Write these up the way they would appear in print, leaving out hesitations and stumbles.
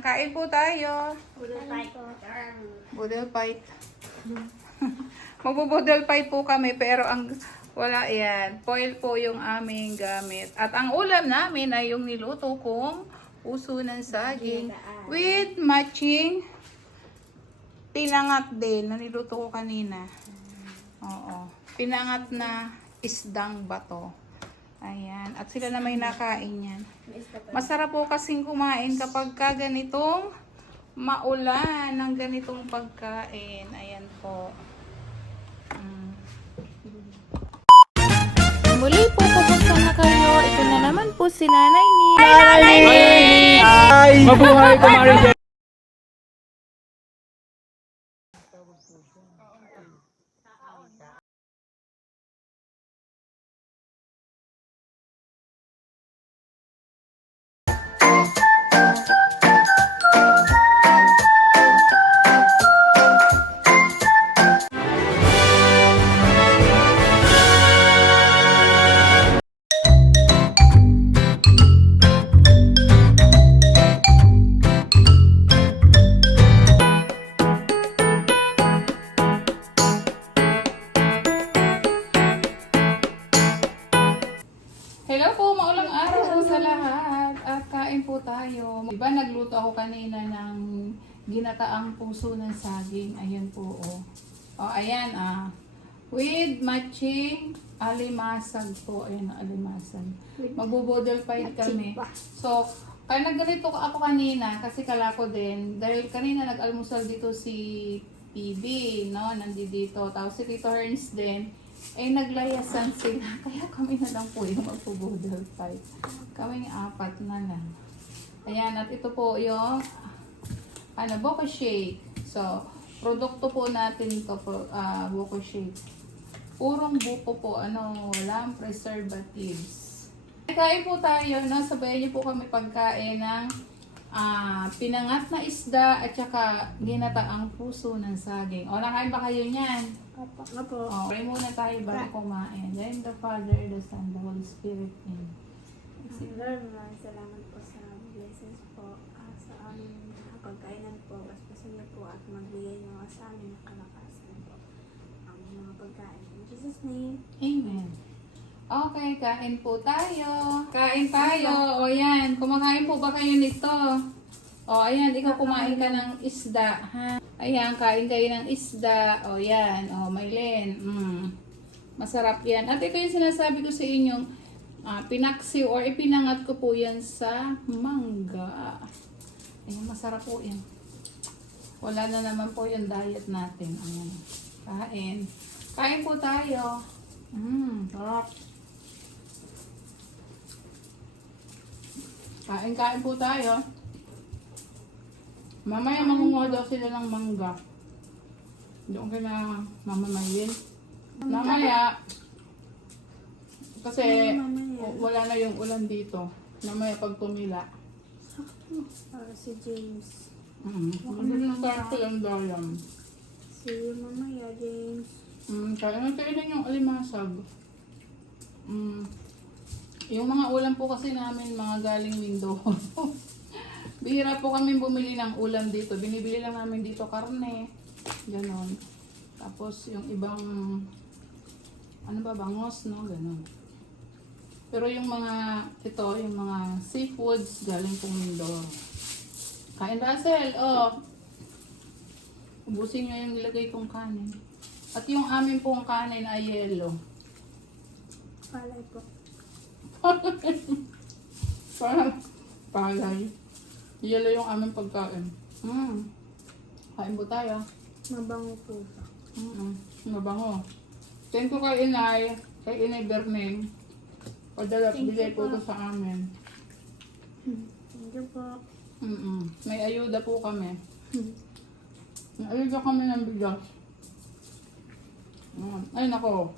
Kain po tayo. Budol fight. Budol fight. Magbubudol fight po kami pero ang wala yan. Foil po yung aming gamit. At ang ulam namin ay yung niluto kong puso ng saging with matching pinangat din na niluto ko kanina. Oo. Pinangat na isdang bato. Ayan. At sila na may nakain yan. Masarap po kasing kumain kapag ka ganitong maulan ng ganitong pagkain. Ayan po. Muli po, kumusta na kayo? Ito na naman po si Nanay Ni. Ay! Mabuhay ka, Maricel! Hello po, maulang araw po sa lahat. At kain po tayo. Diba nagluto ako kanina ng ginataang puso ng saging. Ayan po, oh. Oh, ayan, with matching alimasag po. Ayan, alimasag. Magbubodel fight kami. So, kaya nagganito ako kanina kasi kala ko din. Dahil kanina nag-almusal dito si PB, no? Nandito. Tapos si Tito Herns din. Ay naglayasan sila. Kaya kami na lang po yung magpo-budol fight. Kaming apat na lang. Ayan, at ito po yung buko shake. So, produkto po natin ito po, buko shake. Purong buko po, walang preservatives. Kain po tayo, no? Sabayan niyo po kami pagkain ng pinangat na isda at saka ginataang puso ng saging. O, nakain ba kayo niyan? Opo. O, pray muna tayo bago kumain. Then the Father, the Son, the Holy Spirit. Amen. Lord, maraming salamat po sa blessings po sa aming pagkainan po. Baspasan niyo po at magbigay niyo sa amin ng kalakasan po ang mga pagkain. In Jesus' name. Amen. Okay, kain po tayo. Kain tayo. O yan, kumakain po ba kayo nito? O ayan, ikaw kumain ka ng isda, ha? Ayan, kain kayo ng isda. O yan, o Maylin. Masarap yan. At ito yung sinasabi ko sa inyong pinaksi or ipinangat ko po yan sa mangga. Ayan, masarap po yan. Wala na naman po yung diet natin. Ayan, kain. Kain po tayo. Sarap. Kain po tayo. Mamaya mangunguha daw sila ng mangga. Doon ka na mamamayin. Mamaya, kasi wala na yung ulan dito. Mamaya pag tumila. Para si James. Masarap yung dayam. See you mamaya, James. Kailan yung alimasag. Yung mga ulam po kasi namin mga galing Mindoro. Bihira po kami bumili ng ulam dito. Binibili lang namin dito karne. Ganon. Tapos yung ibang bangos, no? Ganon. Pero yung mga yung mga seafoods galing po Mindoro. Kain Russell, ubusin nyo yung nilagay kong kanin. At yung amin pong kanin ay yellow. Palay po. Palay. Yellow yung aming pagkain. Kain po tayo. Mabango po ito. Mabango. Thank you kay Inay Berning. Bigay po ito sa amin. Thank you po. May ayuda po kami. May ayuda kami ng bigas. Ay nako.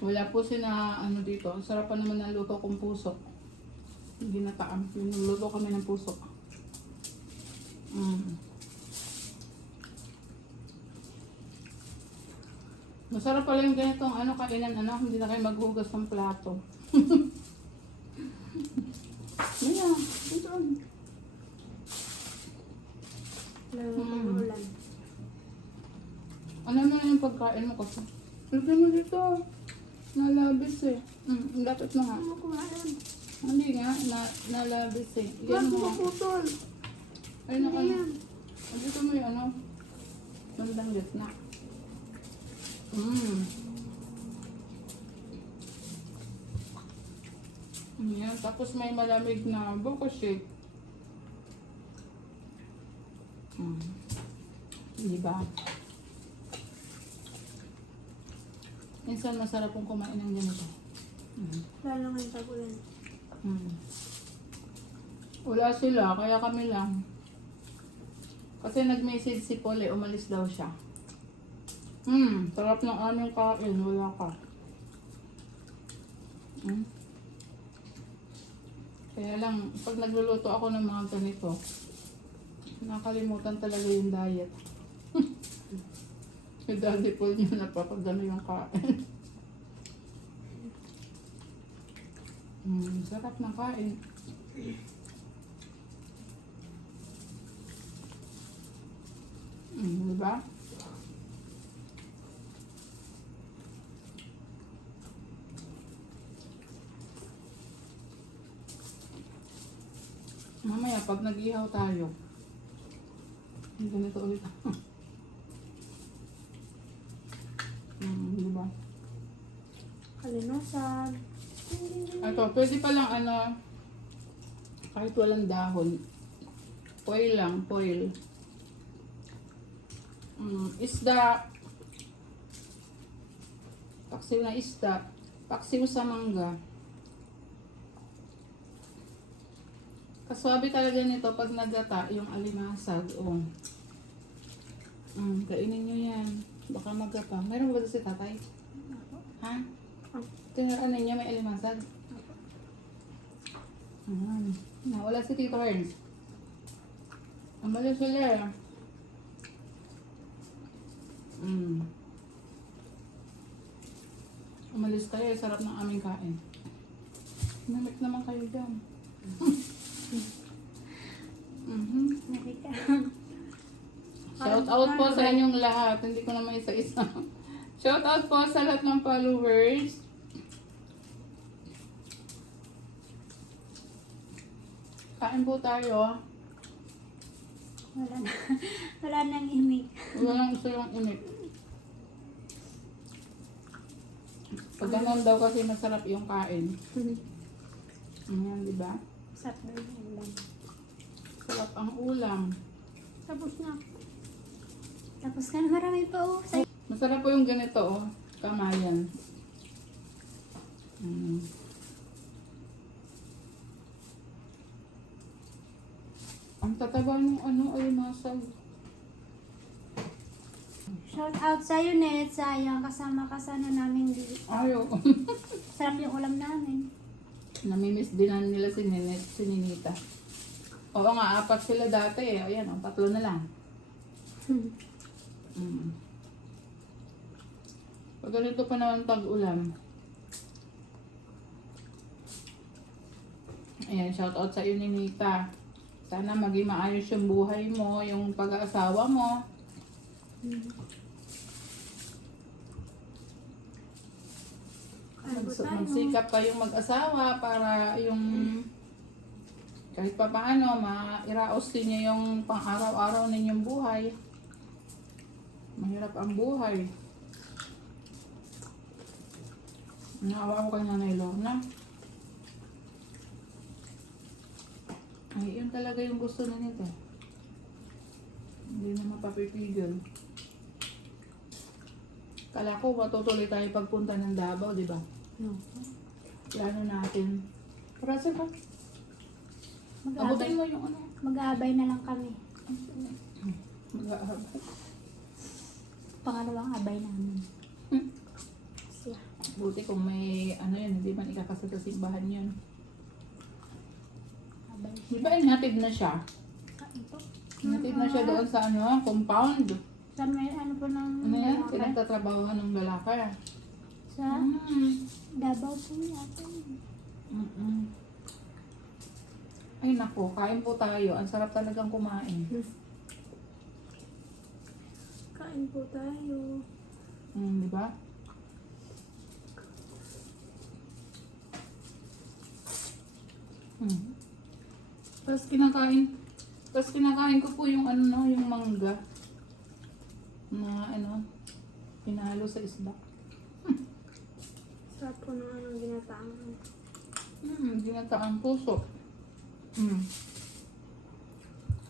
Wala po sina dito. Sarap pa naman ng luto kong puso. Ginataan. Luto kami ng puso. Masarap pala yung ganitong kainan, hindi na kayo maghugas ng plato. Ayan, ito. Lalo Mm. pag ulan. Ano mo na yung pagkain mo kasi? Lagyan mo dito. Nalabis eh. Lapit mo nga. Ano kumain? Hindi nga, nalabis eh. Yan mo. Putol. Ay, Hindi naka. yan. Dito mo yung ano. Bandang gitna. Yan, tapos may malamig na buko shake. Diba? Minsan masarap pong kumain ng ganito. Lalo ngayon pag ulan. Wala sila, kaya kami lang. Kasi nag-message si Paul eh, umalis daw siya. Sarap ng aming kain, wala ka. Kaya lang, pag nagluluto ako ng mga ganito, nakalimutan talaga yung diet. Si Daddy Paul niya napapagano yung kain. Sarap ng kain. Diba? Mamaya, pag nag-ihaw tayo, ganito ulit. Diba? Kalinusan. Ito, pwede palang ano, kahit walang dahon. Foil lang, foil. Isda. Paksiw na isda. Paksiw sa mangga. Kaswabe talaga nito pag nagata yung alimasag. Kainin nyo yan. Baka magata. Meron ba ito si tatay? Ha? Tinaraan niya may alimasag. Wala si Tito Ernst. Ang bala sila. Umalis kayo, sarap ng aming kain. Namit naman kayo dyan. Nakita. Shout out po sa inyong lahat. Hindi ko naman isa-isa. Shout out po sa lahat ng followers. Kain po tayo. Wala na. Wala nang imig. Wala lang gusto yung init. Pag ganun daw kasi masarap yung kain. Ayan, di ba? Sarap na yung ulan. Sarap ang ulam. Tapos na. Tapos ka na, marami pa oh. Masarap po yung ganito, oh. Kamayan. Ang tataba ng ano ay masag. Shout out sa'yo, Net. Sayang, kasama ka sana namin dito. Ayaw. Sarap yung ulam namin. Namimiss din na nila si Ninita. Oo nga, 4 sila dati eh. Ayan, 3 na lang. Pag ganito pa naman tag-ulam. Ayan, shout out sa iyo, Ninita. Sana maging maayos yung buhay mo, yung pag-aasawa mo. Magsikap kayong mag-asawa para yung kahit pa paano mairaos ninyo yung pang-araw-araw ninyong buhay. Mahirap ang buhay. Naawa ko kay Nanay Lorna. Ay, yun talaga yung gusto na nito. Hindi na mapapipigil. Kala ko matutuloy tayo pagpunta ng Davao, di ba? No. Plano natin. Parasa ka. Abutin mo yung ano. Mag-aabay na lang kami. Mag-aabay. Pangalawang abay namin. Siya. Buti kung may ano yun, hindi man ikakasal sa simbahan yun. Abay. Di ba inhatid na siya? Ito. Inhatid na siya doon sa ano, compound. Sa may ano po ng Ano yan? lalaki? Pinagtatrabahoan ng lalaki. Sa Davao po yata. Ay nako, kain po tayo. Ang sarap talagang kumain. Kain po tayo. Di ba? Tapos kinakain ko po yung yung mangga na pinalo sa isda. Sarap po ng ginataang. Ginataang puso.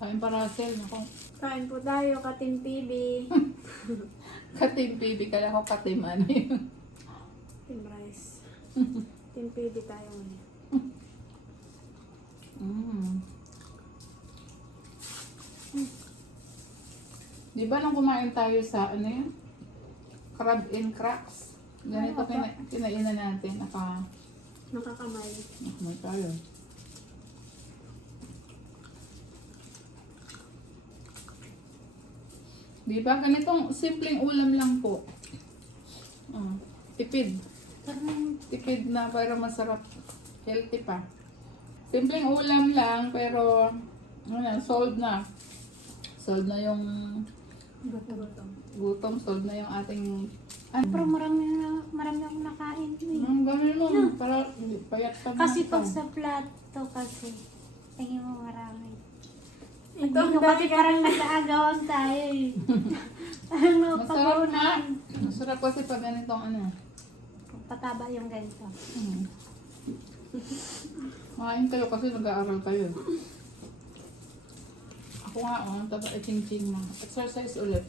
Kain para Russell, nako. Kain po tayo, Katim PB. Katim baby, kala ko katim ano yun. Team Rice. Team PB tayo ngayon. Di ba nung kumain tayo sa yun? Crab and cracks. Ganito kinainan natin. Nakakamay. Nakamay tayo. Di ba? Ganitong simpleng ulam lang po. Tipid. Tipid na pero masarap. Healthy pa. Simpleng ulam lang pero solved na. Solved na yung gutom. Solved na yung ating Pero marami akong nakain. Ganun mo. Para payat pa Kasi pag sa plato kasi, tingin mo marami. Ito, Ito kasi parang nag-aagawan tayo eh. Ano, masarap na. pag-unan. Masarap kasi pag ganitong Pataba yung ganito. Makain kayo kasi nag-aaral kayo. Ako nga, ching-ching na. Exercise ulit.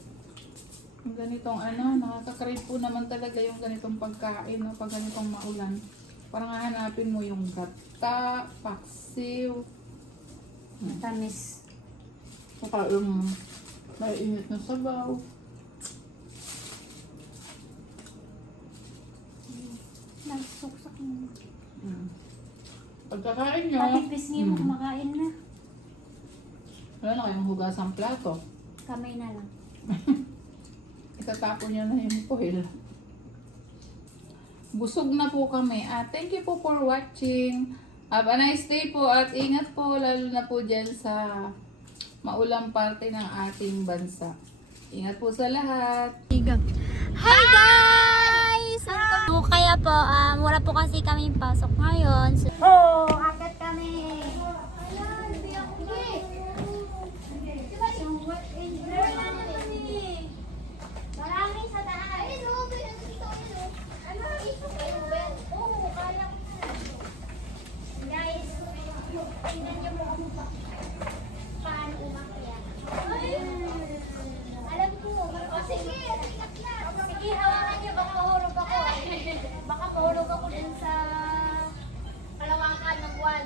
Yung ganitong nakaka-crave po naman talaga yung ganitong pagkain, pag ganitong maulan. Parang hahanapin mo yung gata, paksiw. Matamis. Saka yung may init na sabaw. Nagsuksak mo. Pagkakain nyo, Pati pisngi mo kumakain na. wala na kayong hugasang plato. Kamay na lang. Itatapon nyo na yung foil. Busog na po kami. Thank you po for watching. Have a nice day po at ingat po lalo na po dyan sa maulang parte ng ating bansa. Ingat po sa lahat. Hi guys! So, kaya po, wala po kasi kami pasok ngayon. So, Akit kami! maraming sa taas. Guys, tingnan niyo po kung paano umakyat. Alam ko. Sige, sikat na. Sige, hawakan niyo. Baka mahulog ako. Baka mahulog ako dun sa kalawakan ng buwan.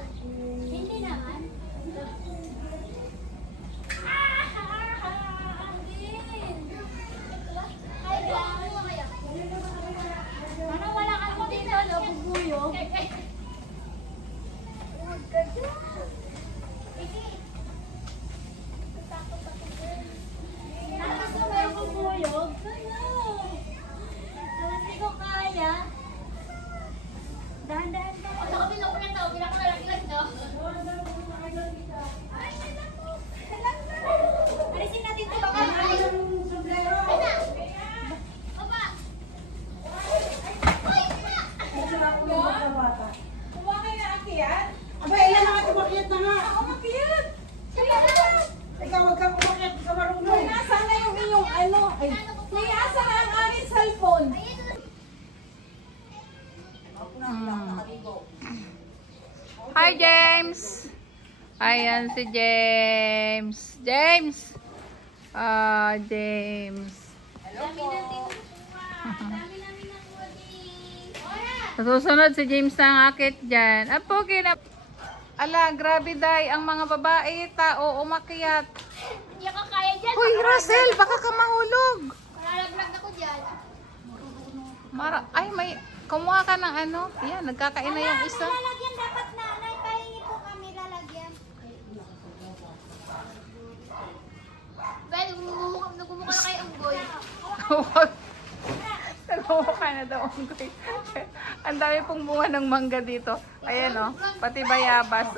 Hindi naman. Hi guys. Ano wala ka mo dito, no? Bubuyog. Huwag ka dyan. Sige. Takot ako dyan. Tapos na meron bubuyog. Ano? Hindi ko kaya. Dahan-dahan ka. Sa kabilang ko na ito. Pinakamalaki-lag to. Ay, alam mo. Alam mo. Alisin natin ito. Baka ay na. Baba. Uy, baba. Kumakay na akyat? Aba, ilan na nga umakyat na nga. Ako makyat! Sige na. Ikaw, wag kang umakyat sa Ay, marunong. nasaan na yung inyong ano? Ay, may asa na ang aking cellphone. Hi James! Ayan si James. James! James. Dami natin nakuha. Dami namin nakuha din. Ora! Susunod si James na ang akit dyan. Apo, ala, grabe day, ang mga babae, tao, umakyat. Hindi ako kaya dyan. Hoy, Russell, baka ka mahulog. Malalaglag ako dyan. Ay, kumuha ka ng yan, nagkakain na yung isa. Lalagyan dapat nanay. Pahingi po kami lalagyan. Ben, nagmumukha na kayo unggoy. Nagmumukha na daw ang goy. Ang dami pong bunga ng mangga dito. Ayan pati bayabas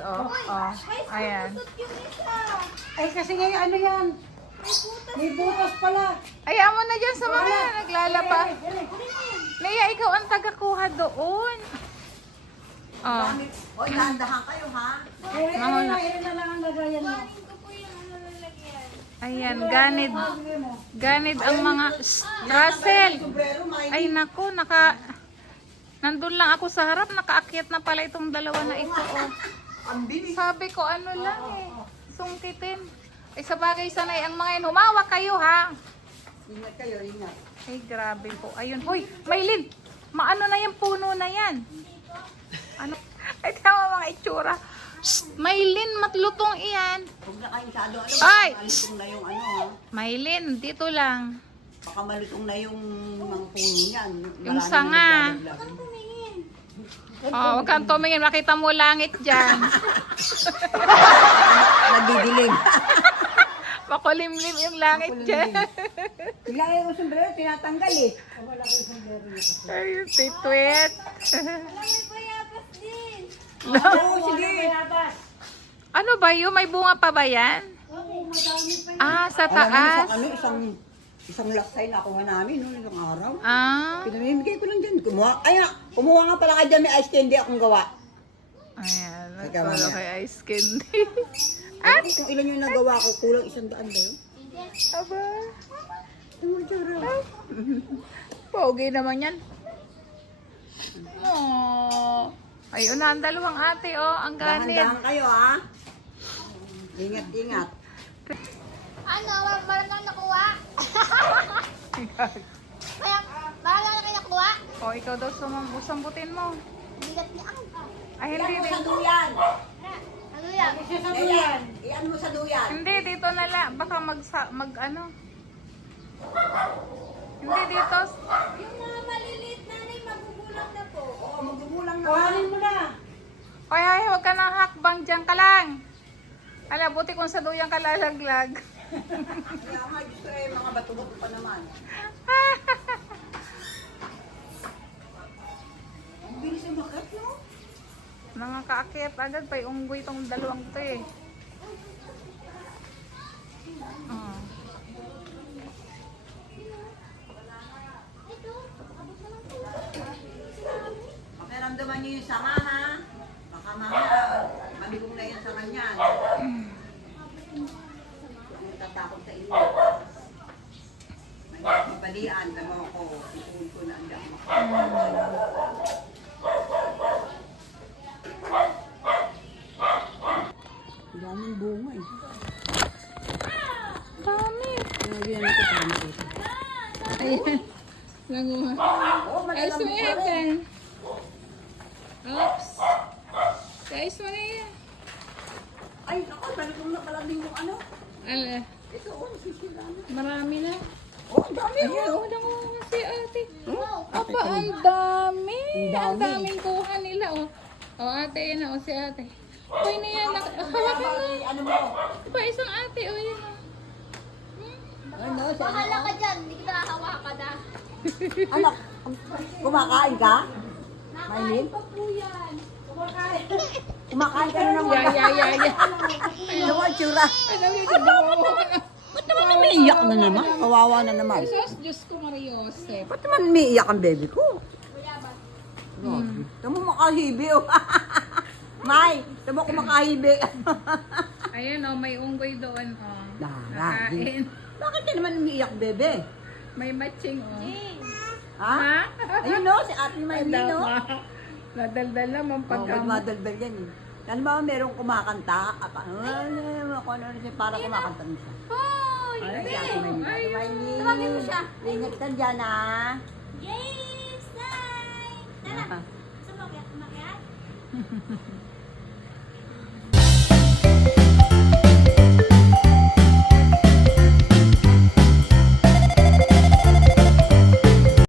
Ayan. Yung isa. Ay, kasi ngayon, ano yan? May butas pala. Ayaw mo na dyan sa mga naglalaba. Leia, ikaw ang tagakuha doon. Oh. Hoy, dahan-dahan kayo, ha? Ilan na lang ang lagayan mo. Ito po yung ano lalagyan. Ayan, ganid. Ganid ang mga... Russell! Sombrero, may Ay nako, nandun lang ako sa harap, nakaakyat na pala itong dalawa na ito. Oh. ang bilis. Sabi ko, ano lang eh, sungkitin. Ay sa bagay sanay ang mga yun, humawak kayo ha. Ingat kayo, ingat. Ay grabe po, ayun. Hoy, Maylin, maano na yung puno na yan? Ano? Ay tama mga itsura. Shh, Maylin, matlutong iyan. Huwag na kayo masyado, ano, Ay! baka malutong na yung ano, ha? Maylin, dito lang. Baka malutong na yung mga puno niyan. Yung Marami sanga. na naglalaglag. Oh, huwag kang tumingin, makita mo langit dyan. Nagdidilig. Makulimlim yung langit dyan. Bigla yung sombrero, tinatanggal eh. Ayun, titwit. May bayabas din. Oo, sige. Ano ba yun? May bunga pa ba yan? Ah, sa Alam mo, taas. isang laksay na kuha namin noong isang araw. Ah, Pinamimigay ko lang dyan. Kumuha nga pala kayo dyan, may ice candy akong gawa. ayan. Teka, Nagpalo mamaya. kay ice candy. At kung ilan yung nagawa ko, kulang 100 ba yun? Aba. Ano tsura? Pogi naman yan. Oh. Ayun na, ang dalawang ate, oh. Ang ganit. Dahan-dahan kayo, ha? Ingat, ingat. Ano, marami na nakuha? Marami na kayo nakuha? Oh, ikaw daw sambutin mo. Bigat niya ang... Ay, Iyan hindi. mo sa duyan. Ano yan? Iyan. Iyan mo sa duyan. Hindi, dito na lang. Baka mag ano. Hindi, dito. Yung mga maliliit na magugulang na po. Oo, magbubulang na. Kuhanin mo na. Hoy, hoy, huwag ka nang hakbang. Diyan ka lang. Ala, buti kung sa duyang ka lalaglag. Kaya nga, gusto eh, mga bato-bato pa naman. Ang bilis ang makat, no? Nakakaakyat agad pa yung unggoy tong dalawang to eh. Oh. Pakiramdaman niyo yung sanga, ha? Baka mamaya, mabigong na yun sa kanya. Ang tatakot sa inyo. May mabalian, alam ko, ituon ko na ang dami. Ang daming bunga eh. Dami. Nalagyan ito para makita. Ayan. Nanguha. Oh, Ayos mo madalang yan dyan. Oops. Ayos mo na yan. Ay, naku, talagang na pala din yung ano. Ala, Ito, oh, nasisira na. marami na. Oh, ang dami. Ayun, oh, nanguha si ate. Oh, Apa, ang dami. Ang Ang dami. daming kuha nila, oh. Oh, ate, yan, oh, si ate. Uy na yan, hawakan mo. Ano mo? Pa, isang ate, oh, yan, oh. Ano, sa Bahala ka dyan, hindi kita hawakan ah. Anak, kumakain ka? Maylin? Pa po yan. Kumakain ka na ng wala. Ya. Ano ang tsura? Ano yun, kawawa na. Ba't naman umiiyak na naman? Kawawa na naman. Sus, Diyos ko, Mariosep. Ba't naman umiiyak ang baby ko? Tamo makahibi oh. May, tamo ko makahibi. Ayan, oh, may unggoy doon, oh. Dara, Nakain. Bakit ka naman umiiyak, bebe? May matching, oh. Ha? Ha? Ayun no, si Ate Maylin no. Nadaldal naman Oh, pagka ba't madaldal yan eh. Alam mo, merong kumakanta. Para kumakanta mo siya. Hoy! Ay, si Ate Maylin. Ate Maylin. Tawagin mo siya. Ingat ka dyan ha. James! Night! Tara! Saan mo umakyat?